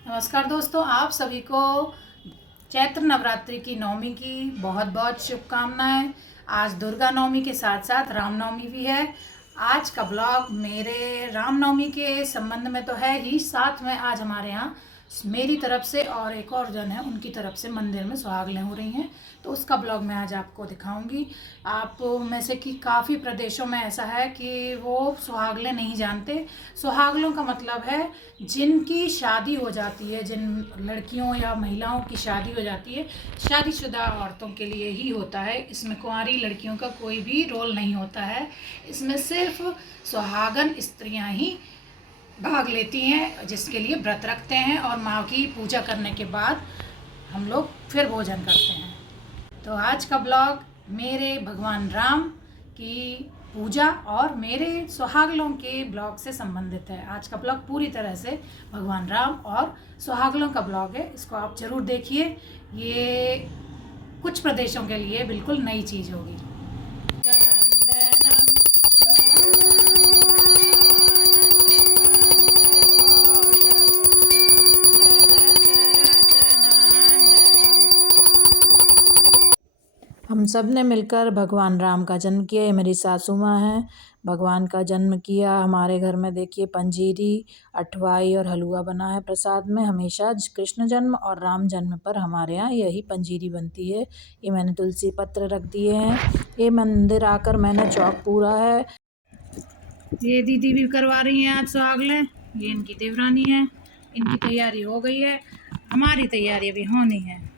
नमस्कार दोस्तों, आप सभी को चैत्र नवरात्रि की नवमी की बहुत बहुत शुभकामनाएं। आज दुर्गा नवमी के साथ साथ रामनवमी भी है। आज का ब्लॉग मेरे रामनवमी के संबंध में तो है ही, साथ में आज हमारे यहाँ मेरी तरफ से और एक और जन है उनकी तरफ से मंदिर में सुहागलें हो रही हैं, तो उसका ब्लॉग मैं आज आपको दिखाऊंगी। आप में से कि काफ़ी प्रदेशों में ऐसा है कि वो सुहागलें नहीं जानते। सुहागलों का मतलब है जिनकी शादी हो जाती है, जिन लड़कियों या महिलाओं की शादी हो जाती है, शादीशुदा औरतों के लिए ही होता है। इसमें कुंवारी लड़कियों का कोई भी रोल नहीं होता है। इसमें सिर्फ सुहागन स्त्रियां ही भाग लेती हैं, जिसके लिए व्रत रखते हैं और माँ की पूजा करने के बाद हम लोग फिर भोजन करते हैं। तो आज का ब्लॉग मेरे भगवान राम की पूजा और मेरे सुहागलों के ब्लॉग से संबंधित है। आज का ब्लॉग पूरी तरह से भगवान राम और सुहागलों का ब्लॉग है। इसको आप ज़रूर देखिए। ये कुछ प्रदेशों के लिए बिल्कुल नई चीज़ होगी। हम सब ने मिलकर भगवान राम का जन्म किया। ये मेरी सासू माँ हैं। भगवान का जन्म किया। हमारे घर में देखिए पंजीरी, अठवाई और हलवा बना है प्रसाद में। हमेशा कृष्ण जन्म और राम जन्म पर हमारे यहाँ यही पंजीरी बनती है। ये मैंने तुलसी पत्र रख दिए हैं। ये मंदिर आकर मैंने चौक पूरा है। ये दीदी भी करवा रही हैं आज सुहागले। ये इनकी देवरानी है। इनकी तैयारी हो गई है, हमारी तैयारी अभी होनी है।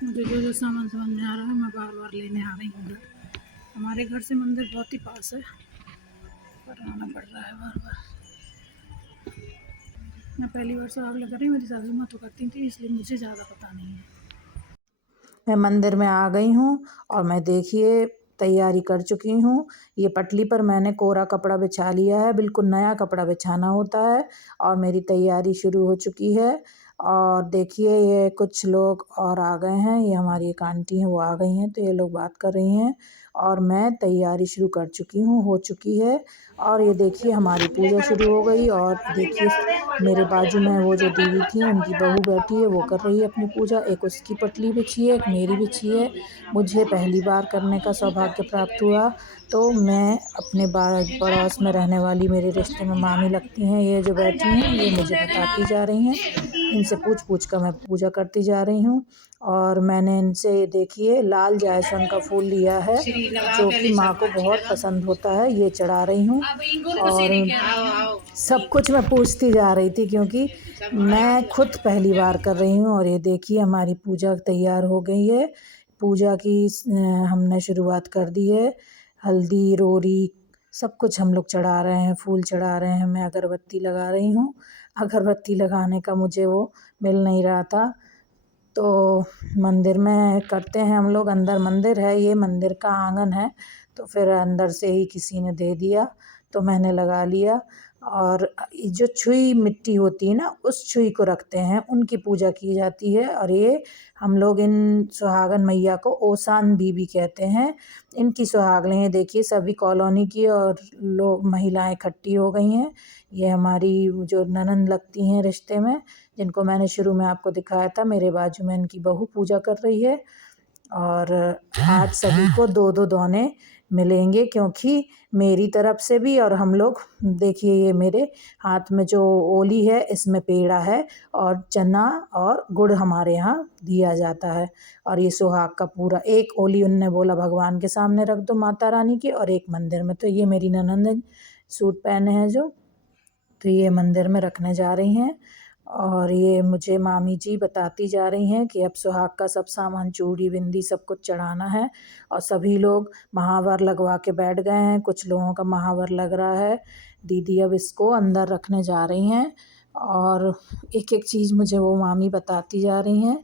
मुझे जो सामान समझ में आ रहा है मैं बार बार लेने आ रही हूँ। हमारे घर से मंदिर बहुत ही पास है, पर आना पड़ रहा है बार बार। मैं पहली बार सुहागले कर रही हूँ, मेरी सासू माँ तो करती थी, इसलिए मुझे ज़्यादा पता नहीं है। मैं मंदिर में आ गई हूँ और मैं देखिए तैयारी कर चुकी हूँ। ये पटली पर मैंने कोरा कपड़ा बिछा लिया है। बिल्कुल नया कपड़ा बिछाना होता है। और मेरी तैयारी शुरू हो चुकी है। और देखिए ये कुछ लोग और आ गए हैं। ये हमारी एक आंटी हैं, वो आ गई हैं, तो ये लोग बात कर रही हैं और मैं तैयारी शुरू कर चुकी हूँ, हो चुकी है। और ये देखिए हमारी पूजा शुरू हो गई। और देखिए मेरे बाजू में वो जो दीदी थी उनकी बहू बैठी है, वो कर रही है अपनी पूजा। एक उसकी पटली बिछी है, एक मेरी बिछी है। मुझे पहली बार करने का सौभाग्य प्राप्त हुआ, तो मैं अपने पड़ोस में रहने वाली, मेरे रिश्ते में मामी लगती हैं, ये जो बैठी हैं, ये मुझे बताती जा रही हैं। इनसे पूछ पूछ कर मैं पूजा करती जा रही हूँ। और मैंने इनसे देखिए लाल जायफल का फूल लिया है, जो कि माँ को बहुत पसंद होता है, ये चढ़ा रही हूँ। और सब कुछ मैं पूछती जा रही थी क्योंकि मैं खुद पहली बार कर रही हूँ। और ये देखिए हमारी पूजा तैयार हो गई है। पूजा की हमने शुरुआत कर दी है। हल्दी, रोरी सब कुछ हम लोग चढ़ा रहे हैं, फूल चढ़ा रहे हैं। मैं अगरबत्ती लगा रही हूँ। अगरबत्ती लगाने का मुझे वो मिल नहीं रहा था, तो मंदिर में करते हैं हम लोग। अंदर मंदिर है, ये मंदिर का आंगन है, तो फिर अंदर से ही किसी ने दे दिया, तो मैंने लगा लिया। और जो छुई मिट्टी होती है ना, उस छुई को रखते हैं, उनकी पूजा की जाती है। और ये हम लोग इन सुहागन मैया को ओसान बीबी कहते हैं। इनकी सुहागलें देखिए सभी कॉलोनी की और लोग महिलाएं इकट्ठी हो गई हैं। ये हमारी जो ननंद लगती हैं रिश्ते में, जिनको मैंने शुरू में आपको दिखाया था, मेरे बाजू में इनकी बहू पूजा कर रही है। और आज सभी को दो दो दोने मिलेंगे, क्योंकि मेरी तरफ से भी और हम लोग देखिए ये मेरे हाथ में जो ओली है इसमें पेड़ा है और चना और गुड़ हमारे यहाँ दिया जाता है। और ये सुहाग का पूरा एक ओली उनने बोला भगवान के सामने रख दो माता रानी के, और एक मंदिर में। तो ये मेरी ननंद सूट पहने हैं जो, तो ये मंदिर में रखने जा रही हैं। और ये मुझे मामी जी बताती जा रही हैं कि अब सुहाग का सब सामान, चूड़ी, बिंदी सब कुछ चढ़ाना है। और सभी लोग महावर लगवा के बैठ गए हैं। कुछ लोगों का महावर लग रहा है। दीदी अब इसको अंदर रखने जा रही हैं और एक एक चीज़ मुझे वो मामी बताती जा रही हैं,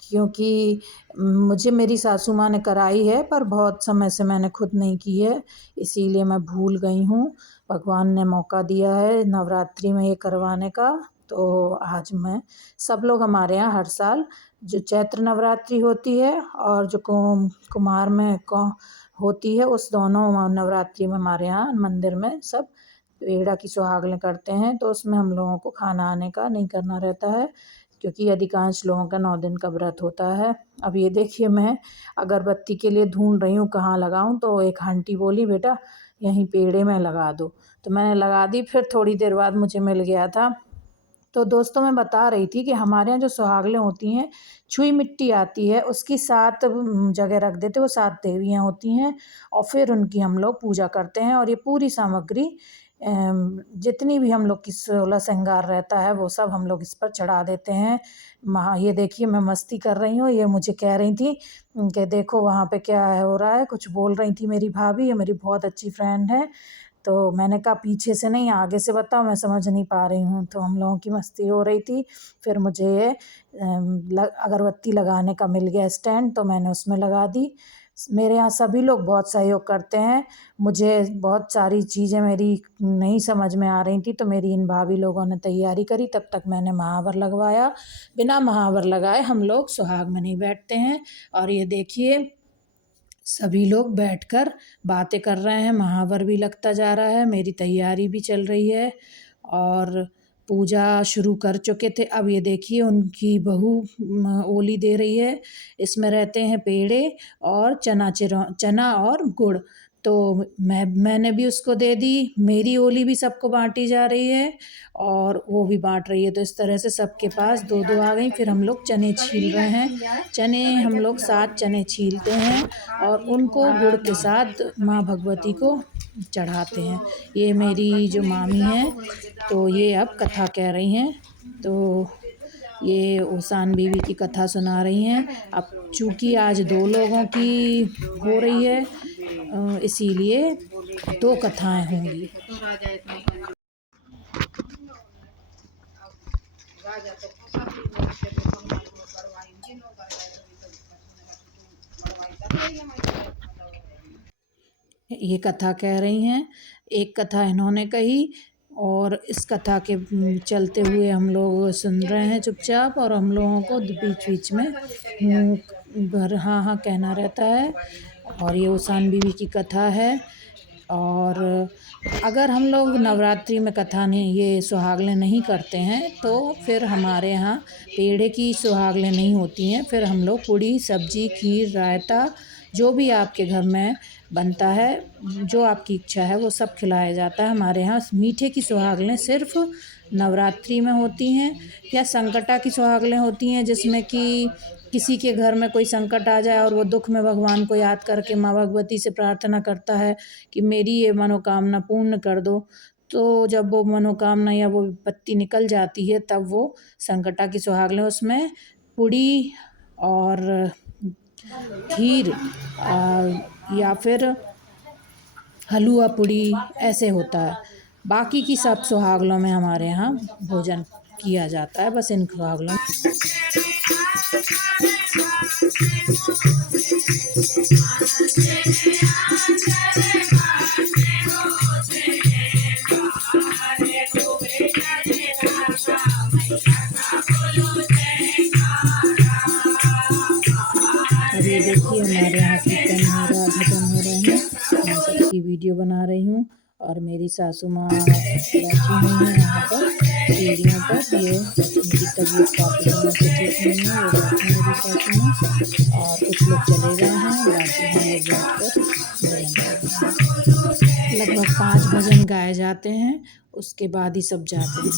क्योंकि मुझे मेरी सासू माँ ने कराई है, पर बहुत समय से मैंने खुद नहीं की है, इसीलिए मैं भूल गई हूँ। भगवान ने मौका दिया है नवरात्रि में ये करवाने का, तो आज मैं, सब लोग हमारे यहाँ हर साल जो चैत्र नवरात्रि होती है और जो कुमार में होती है, उस दोनों नवरात्रि में हमारे यहाँ मंदिर में सब पेड़ा की सुहागलें करते हैं तो उसमें हम लोगों को खाना आने का नहीं करना रहता है, क्योंकि अधिकांश लोगों का 9 दिन का व्रत होता है। अब ये देखिए मैं अगरबत्ती के लिए ढूंढ रही हूँ कहाँ लगाऊँ, तो एक आंटी बोली बेटा यहीं पेड़े में लगा दो, तो मैंने लगा दी। फिर थोड़ी देर बाद मुझे मिल गया था। तो दोस्तों मैं बता रही थी कि हमारे यहाँ जो सुहागलें होती हैं, छुई मिट्टी आती है उसकी 7 जगह रख देते, वो 7 देवियाँ होती हैं और फिर उनकी हम लोग पूजा करते हैं। और ये पूरी सामग्री जितनी भी हम लोग की 16 श्रृंगार रहता है वो सब हम लोग इस पर चढ़ा देते हैं। ये देखिए मैं मस्ती कर रही हूँ, ये मुझे कह रही थी कि देखो वहाँ पे क्या हो रहा है, कुछ बोल रही थी मेरी भाभी, ये मेरी बहुत अच्छी फ्रेंड है। तो मैंने कहा पीछे से नहीं आगे से बताओ, मैं समझ नहीं पा रही हूँ। तो हम लोगों की मस्ती हो रही थी। फिर मुझे ये अगरबत्ती लगाने का मिल गया स्टैंड, तो मैंने उसमें लगा दी। मेरे यहाँ सभी लोग बहुत सहयोग करते हैं। मुझे बहुत सारी चीज़ें मेरी नहीं समझ में आ रही थी, तो मेरी इन भाभी लोगों ने तैयारी करी, तब तक मैंने महावर लगवाया। बिना महावर लगाए हम लोग सुहाग में नहीं बैठते हैं। और ये देखिए सभी लोग बैठकर बातें कर रहे हैं, महावर भी लगता जा रहा है, मेरी तैयारी भी चल रही है और पूजा शुरू कर चुके थे। अब ये देखिए उनकी बहू ओली दे रही है, इसमें रहते हैं पेड़े और चना और गुड़। तो मैंने भी उसको दे दी, मेरी ओली भी सबको बांटी जा रही है और वो भी बांट रही है। तो इस तरह से सबके पास 2-2 आ गई। फिर हम लोग चने छील रहे हैं, चने हम लोग 7 चने छीलते हैं और उनको गुड़ के साथ माँ भगवती को चढ़ाते हैं। ये मेरी जो मामी हैं तो ये अब कथा कह रही हैं, तो ये ओसान बीवी की कथा सुना रही हैं। अब चूँकि आज 2 लोगों की हो रही है इसीलिए 2 कथाएं होंगी। ये कथा कह रही हैं, एक कथा इन्होंने कही और इस कथा के चलते हुए हम लोग सुन रहे हैं चुपचाप, और हम लोगों को बीच बीच में भर हाँ हाँ कहना रहता है। और ये ओसान बीवी की कथा है। और अगर हम लोग नवरात्रि में कथा नहीं, ये सुहागलें नहीं करते हैं, तो फिर हमारे यहाँ पेड़े की सुहागलें नहीं होती हैं। फिर हम लोग पूड़ी सब्जी खीर रायता जो भी आपके घर में बनता है, जो आपकी इच्छा है वो सब खिलाया जाता है। हमारे यहाँ मीठे की सुहागलें सिर्फ नवरात्रि में होती हैं, या संकटा की सुहागलें होती हैं जिसमें कि किसी के घर में कोई संकट आ जाए और वो दुख में भगवान को याद करके माँ भगवती से प्रार्थना करता है कि मेरी ये मनोकामना पूर्ण कर दो। तो जब वो मनोकामना या वो विपत्ति निकल जाती है तब वो संकटा की सुहागलें, उसमें पूड़ी और खीर या फिर हलवा पूड़ी ऐसे होता है। बाकी की सब सुहागलों में हमारे यहाँ भोजन किया जाता है, बस इन सुहागलों में। अब ये देखिए हमारे यहाँ कीर्तन हो रहा है, भजन हो रहे हैं, मैं सबकी वीडियो बना रही हूँ। और मेरी सासू माँ बैठी हुई हैं यहाँ पर सीढ़ियों पर, ये उनकी तबीयत काफ़ी दिनों से ठीक नहीं है, वो बैठी मेरी सासू माँ। और कुछ लोग चले गए हैं, बाकी हम लोग बैठ कर भजन कर रहे हैं। लगभग 5 भजन गाए जाते हैं, उसके बाद ही सब जाते हैं।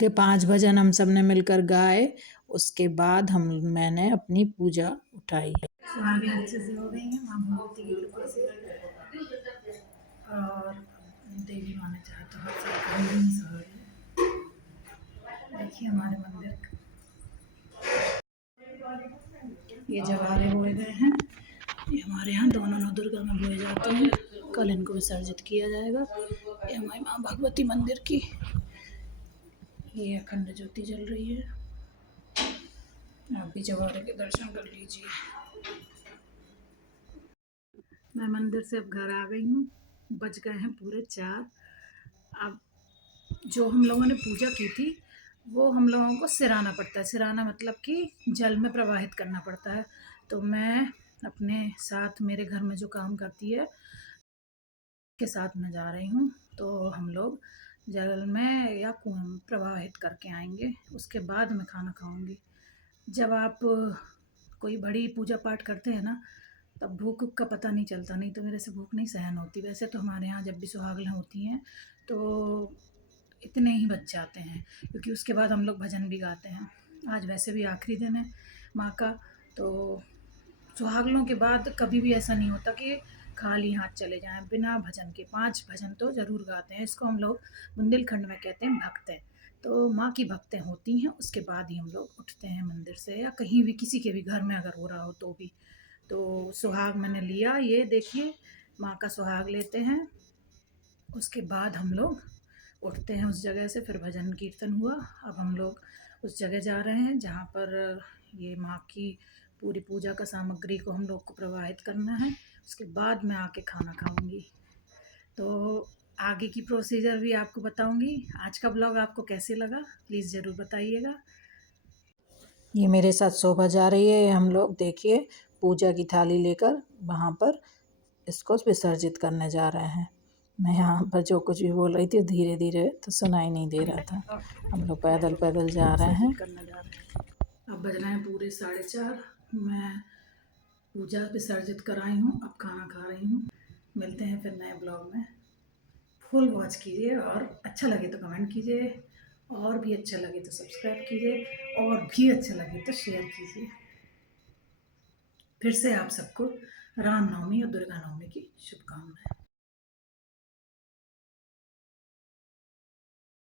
पूरे 5 भजन हम सब ने मिलकर गाए। उसके बाद मैंने अपनी पूजा उठाई। सुहागियाँ अच्छे से हो गई हैं माँ भगवती की कृपा से, और देवी माँ ने चाहा तो हर साल करेंगी सुहागियाँ। देखिए हमारे मंदिर ये जवारे बोए गए हैं। ये हमारे यहाँ दोनों नवदुर्गा में बोए जाते हैं। कल इनको विसर्जित किया जाएगा। ये हमारी माँ भगवती मंदिर की ये अखंड ज्योति जल रही है। आप भी जवारे के दर्शन कर लीजिए। मैं मंदिर से अब घर आ गई हूँ। बज गए हैं पूरे 4। अब जो हम लोगों ने पूजा की थी वो हम लोगों को सिराना पड़ता है। सिराना मतलब कि जल में प्रवाहित करना पड़ता है। तो मैं अपने साथ मेरे घर में जो काम करती है के साथ मैं जा रही हूँ। तो हम लोग जल में या कुएं में प्रवाहित करके आएंगे। उसके बाद मैं खाना खाऊंगी। जब आप कोई बड़ी पूजा पाठ करते हैं ना तब भूख का पता नहीं चलता। नहीं तो मेरे से भूख नहीं सहन होती। वैसे तो हमारे यहाँ जब भी सुहागन होती हैं तो इतने ही बच जाते हैं, क्योंकि उसके बाद हम लोग भजन भी गाते हैं। आज वैसे भी आखिरी दिन है माँ का, तो सुहागनों के बाद कभी भी ऐसा नहीं होता कि खाली हाथ चले जाएं बिना भजन के। 5 भजन तो ज़रूर गाते हैं। इसको हम लोग बुंदेलखंड में कहते हैं भक्तें। तो माँ की भक्तें होती हैं, उसके बाद ही हम लोग उठते हैं मंदिर से, या कहीं भी किसी के भी घर में अगर हो रहा हो तो भी। तो सुहाग मैंने लिया, ये देखिए माँ का सुहाग लेते हैं। उसके बाद हम लोग उठते हैं उस जगह से। फिर भजन कीर्तन हुआ। अब हम लोग उस जगह जा रहे हैं जहाँ पर ये माँ की पूरी पूजा का सामग्री को हम लोग को प्रवाहित करना है। उसके बाद मैं आके खाना खाऊंगी। तो आगे की प्रोसीजर भी आपको बताऊंगी। आज का ब्लॉग आपको कैसे लगा प्लीज़ ज़रूर बताइएगा। ये मेरे साथ शोभा जा रही है। हम लोग देखिए पूजा की थाली लेकर वहाँ पर इसको विसर्जित करने जा रहे हैं। मैं यहाँ पर जो कुछ भी बोल रही थी धीरे धीरे तो सुनाई नहीं दे रहा था। हम लोग पैदल पैदल जा रहे हैं। अब बज रहे हैं पूरे 4:30। मैं पूजा विसर्जित कराई हूँ, अब खाना खा रही हूँ। मिलते हैं फिर नए ब्लॉग में। फुल वॉच कीजिए और अच्छा लगे तो कमेंट कीजिए, और भी अच्छा लगे तो सब्सक्राइब कीजिए, और भी अच्छा लगे तो शेयर कीजिए। फिर से आप सबको रामनवमी और दुर्गा नवमी